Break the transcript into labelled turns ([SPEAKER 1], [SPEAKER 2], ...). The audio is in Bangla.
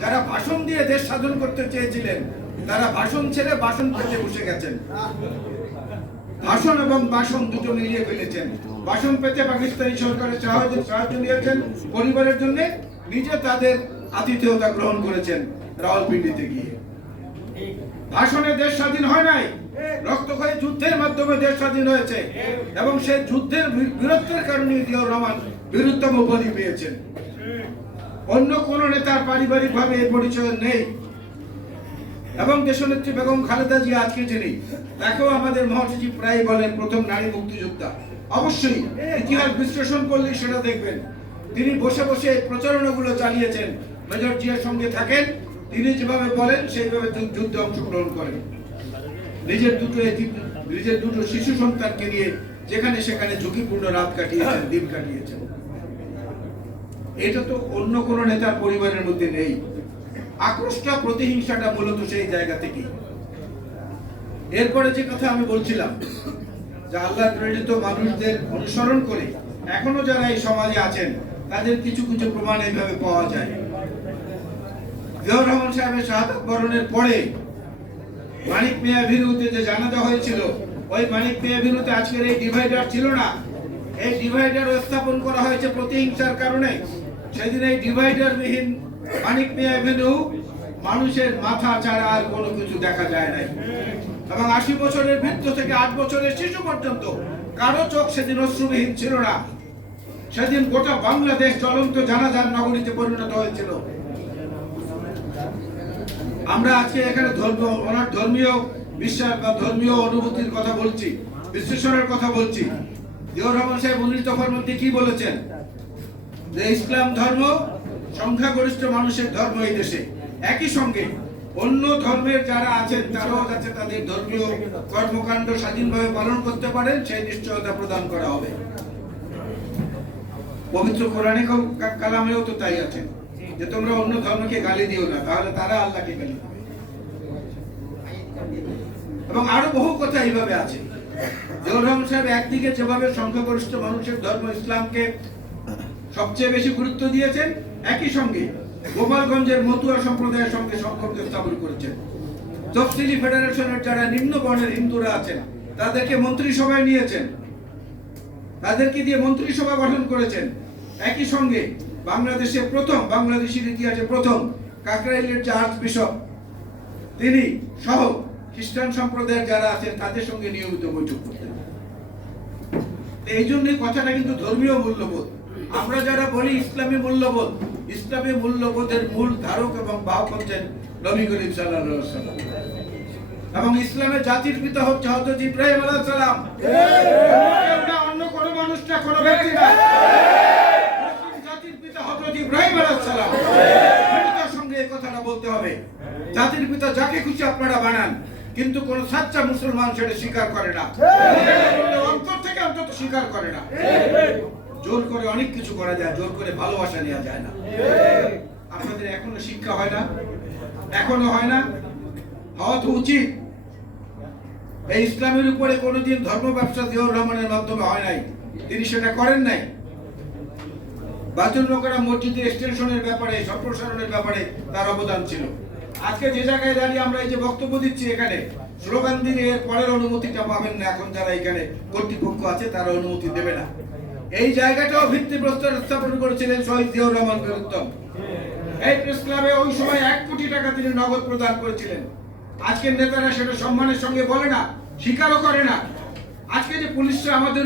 [SPEAKER 1] যারা ভাষণ দিয়ে দেশ স্বাধীন করতে চেয়েছিলেন, তারা ভাষণ ছেড়ে বাসন পেতে বসে গেছেন। ভাষণ এবং বাসন দুটো মিলিয়ে ফেলেছেন। বাসন পেতে পাকিস্তানি সরকারের সাহায্য সাহায্য নিয়েছেন। পরিবারের জন্য নিজে তাদের আতিথেয়তা গ্রহণ করেছেন রাওয়ালপিন্ডিতে গিয়ে। ভাষণে দেশ স্বাধীন হয় নাই। রক্তক্ষয়ী যুদ্ধের মাধ্যমে দেশ স্বাধীন হয়েছে। এবং সেই যুদ্ধের বীর- বীরত্বের কারণে জিয়াউর রহমান বীরুত্তম উপাধি পেয়েছেন। অন্য কোন নেতার পারিবারিক ভাবে এই পরিচয় নেই। এবং দেশনেত্রী বেগম খালেদা জিয়া আজকে যিনি, তাকেও আমাদের মহাসচিব প্রায় বলেন প্রথম নারী মুক্তিযোদ্ধা। অবশ্যই, ইতিহাস বিশ্লেষণ করলে সেটা দেখবেন। তিনি বসে বসে প্রচারণাগুলো চালিয়েছেন। মেজর জিয়ার সঙ্গে থাকেন, তিনি যেভাবে বলেন, সেইভাবে যুদ্ধে অংশগ্রহণ করেন। নিজের দুটো নিজের দুটো শিশু সন্তানকে নিয়ে যেখানে সেখানে ঝুঁকিপূর্ণ রাত কাটিয়েছেন, দিন কাটিয়েছেন। এটা তো অন্য কোন নেতার পরিবারের মধ্যে নেই। আক্রোশটা, প্রতিহিংসাটা মূলত সেই জায়গা থেকেই। এরপরে যে কথা আমি বলছিলাম, যে আল্লাহ প্রেরিত মানুষদের অনুসরণ করে এখনও যারা এই সমাজে আছেন, তাদের কিছু কিছু প্রমাণ এইভাবে পাওয়া যায়। রহমান সাহেবের বরণের পরে মানিক মিয়া ভিনুতে যে জানাজা হয়েছিল, ওই মানিক মিয়া ভিনুতে আজকের এই ডিভাইডার ছিল না। এই ডিভাইডার স্থাপন করা হয়েছে প্রতিহিংসার কারণে। সেদিন এই ডিভাইডার বিহীন মানিক মিয়া ভিনু মানুষের মাথা ছাড়া আর কোনো কিছু দেখা যায় নাই। এবং আশি বছরের বৃদ্ধ থেকে আট বছরের শিশু পর্যন্ত কারও চোখ সেদিন অশ্রুবিহীন ছিল না। সেদিন গোটা বাংলাদেশ জ্বলন্ত জানাজার নগরীতে পরিণত হয়েছিল। আমরা আজকে এখানে ধর্ম, ওনার ধর্মীয় বিশ্বাস বা ধর্মীয় অনুভূতির কথা বলছি, বিশ্লেষণের কথা বলছি। জিয়াউর রহমান সাহেব উনিশ দফার মধ্যে কি বলেছেন? যে ইসলাম ধর্ম সংখ্যাগরিষ্ঠ মানুষের ধর্ম এই দেশে। একই সঙ্গে অন্য ধর্মের যারা আছেন, তারাও যাতে তাদের ধর্মীয় কর্মকাণ্ড স্বাধীনভাবে পালন করতে পারেন, সেই নিশ্চয়তা প্রদান করা হবে। পবিত্র কোরআনে কালামেও তো তাই আছে, যে তোমরা অন্য ধর্মকে গালি দিও না, তাহলে তারা আল্লাহকে গালি এবং আরও বহু কথা এইভাবে আছে। রহমান সাহেব একদিকে যেভাবে সংখ্যাগরিষ্ঠ মানুষের ধর্ম ইসলামকে সবচেয়ে বেশি গুরুত্ব দিয়েছেন একই সঙ্গে গোপালগঞ্জের মতুয়া সম্প্রদায়ের সঙ্গে সম্পর্ক স্থাপন করেছেন। তফসিলি ফেডারেশনের যারা নিম্ন বর্ণের হিন্দুরা আছেন, তাদেরকে মন্ত্রিসভায় নিয়েছেন। তাদেরকে দিয়ে মন্ত্রিসভা গঠন করেছেন। একই সঙ্গে বাংলাদেশে প্রথম, বাংলাদেশের ইতিহাসে প্রথম কাকরাইলের যে আর্চ বিশপ, তিনি সহ খ্রিস্টান সম্প্রদায়ের যারা আছেন, তাদের সঙ্গে নিয়মিত বৈঠক করতেন। এই জন্যই কথাটা কিন্তু ধর্মীয় মূল্যবোধ। আমরা যারা বলি ইসলামী মূল্যবোধ, ইসলামী মূল্যবোধের মূল ধারক এবং বাহক হচ্ছেন নবী করিম ওয়াসাল্লাম। এবং ইসলামের জাতির পিতা হচ্ছে হযরত ইব্রাহিম আলাইহিস সালাম। অন্য কোনো মানুষ না, কোনো ব্যক্তি না। যাকে খুশি আপনারা কিন্তু কোন সাচ্চা মুসলমান সেটা স্বীকার করে না। অন্তর থেকে অন্তত স্বীকার করে না। জোর করে অনেক কিছু করা যায়, জোর করে ভালোবাসা নেওয়া যায় না। আপনাদের এখনও শিক্ষা হয় না, এখনও হয় না, হওয়া তো উচিত। এই ইসলামের উপরে কোনোদিন ধর্ম ব্যবসা জিয়াউর রহমানের মাধ্যমে হয় নাই, তিনি সেটা করেন নাই। বাতুল মোকারা মসজিদের এক্সটেনশনের ব্যাপারে, সম্প্রসারণের ব্যাপারে তার অবদান ছিল। আজকে যে জায়গায় দাঁড়িয়ে আমরা এই যে বক্তব্য দিচ্ছি এখানে, স্লোগান দিলে এর পরের অনুমতিটা পাবেন না, এখন যারা এখানে কর্তৃপক্ষ আছে, তারা অনুমতি দেবে না। এই জায়গাটাও ভিত্তি ভিত্তিপ্রস্তর স্থাপন করেছিলেন শহীদ জিয়াউর রহমান বীরুত্তম এই প্রেস ক্লাবে ওই সময় এক কোটি টাকা তিনি নগদ প্রদান করেছিলেন। আজকের নেতারা সেটা সম্মানের সঙ্গে বলে না, স্বীকারও করে না। আজকে যে পুলিশরা আমাদের